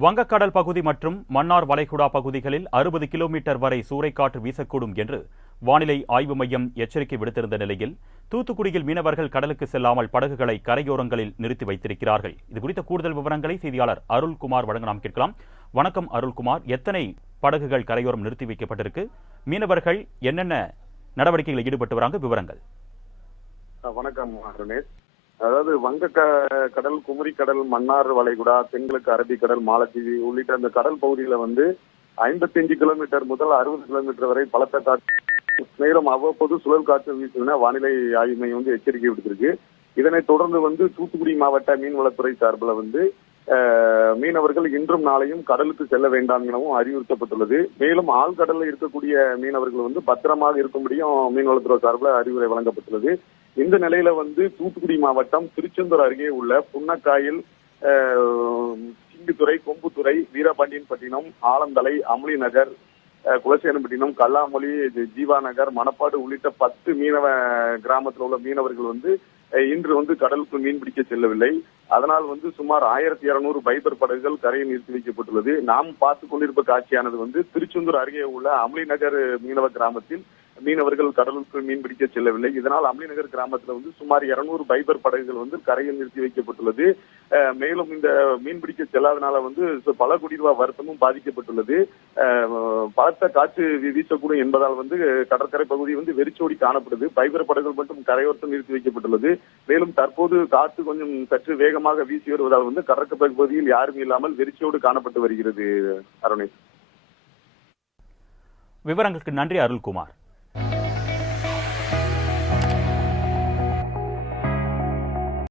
வங்கக்கடல் பகுதி மற்றும் மன்னார் வளைகுடா பகுதிகளில் 60 கிலோமீட்டர் வரை சூறைக்காற்று வீசக்கூடும் என்று வானிலை ஆய்வு மையம் எச்சரிக்கை விடுத்திருந்த நிலையில் தூத்துக்குடியில் மீனவர்கள் கடலுக்கு செல்லாமல் படகுகளை கரையோரங்களில் நிறுத்தி வைத்திருக்கிறார்கள். இதுகுறித்த கூடுதல் விவரங்களை செய்தியாளர் அருள்குமார் வழங்க நாம் கேட்கலாம். வணக்கம் அருள்குமார், எத்தனை படகுகள் கரையோரம் நிறுத்தி வைக்கப்பட்டிருக்கு? மீனவர்கள் என்னென்ன நடவடிக்கைகளில் ஈடுபட்டு வராங்க? விவரங்கள். வணக்கம் ரமேஷ். அதாவது வங்க கடல், குமரி கடல், மன்னார் வளைகுடா, தென்கிழக்கு அரபிக்கடல், மாலத்தீவு உள்ளிட்ட அந்த கடல் பகுதியில 55 கிலோமீட்டர் முதல் 60 கிலோமீட்டர் வரை பலத்த காற்று, நேரம் அவ்வப்போது சுழல் காற்று வீசும் வானிலை ஆய்வு மையம் எச்சரிக்கை விடுத்திருக்கு. இதனைத் தொடர்ந்து தூத்துக்குடி மாவட்ட மீன்வளத்துறை சார்பில் மீனவர்கள் இன்றும் நாளையும் கடலுக்கு செல்ல வேண்டாம் எனவும் அறிவுறுத்தப்பட்டுள்ளது. மேலும் ஆழ்கடலில் இருக்கக்கூடிய மீனவர்கள் பத்திரமாக இருக்கும்படியும் மீன்வளத்துறை சார்பில் அறிவுரை வழங்கப்பட்டுள்ளது. இந்த நிலையில தூத்துக்குடி மாவட்டம் திருச்செந்தூர் அருகே உள்ள புன்னக்காயில், சிங்குத்துறை, கொம்புத்துறை, வீரபாண்டியன்பட்டினம், ஆலந்தலை, அமளி நகர், குலசேனப்பட்டினம், கல்லாமொழி, ஜீவா நகர், மணப்பாடு உள்ளிட்ட 10 மீனவ கிராமத்தில் உள்ள மீனவர்கள் இன்று கடலுக்கு மீன் பிடிக்க செல்லவில்லை. அதனால் சுமார் 1200 பைபர் படகுகள் கரையில் நிறுத்தி வைக்கப்பட்டுள்ளது. நாம் பார்த்துக் கொண்டிருப்ப காட்சியானது திருச்செந்தூர் அருகே உள்ள அமளி நகர் மீனவ கிராமத்தில் மீனவர்கள் கடலுக்கு மீன் பிடிக்க செல்லவில்லை. இதனால் அமளி நகர் கிராமத்தில் சுமார் 200 பைபர் படகுகள் கரையில் நிறுத்தி வைக்கப்பட்டுள்ளது. மேலும் இந்த மீன் பிடிக்க செல்லாதனால பல கோடி ரூபாய் வருத்தமும் பாதிக்கப்பட்டுள்ளது. பலத்த காற்று வீசக்கூடும் என்பதால் கடற்கரை பகுதி வெறிச்சோடி காணப்படுது. பைபர் படகுகள் மட்டும் கரையோரத்தில் நிறுத்தி வைக்கப்பட்டுள்ளது. மேலும் தற்போது காற்று கொஞ்சம் சற்று வேகமாக வீசி வருவதால் கடற்கரை பகுதியில் யாரும் இல்லாமல் வெறிச்சோடு காணப்பட்டு வருகிறது. அருணேஷ், விவரங்களுக்கு நன்றி அருள்குமார்.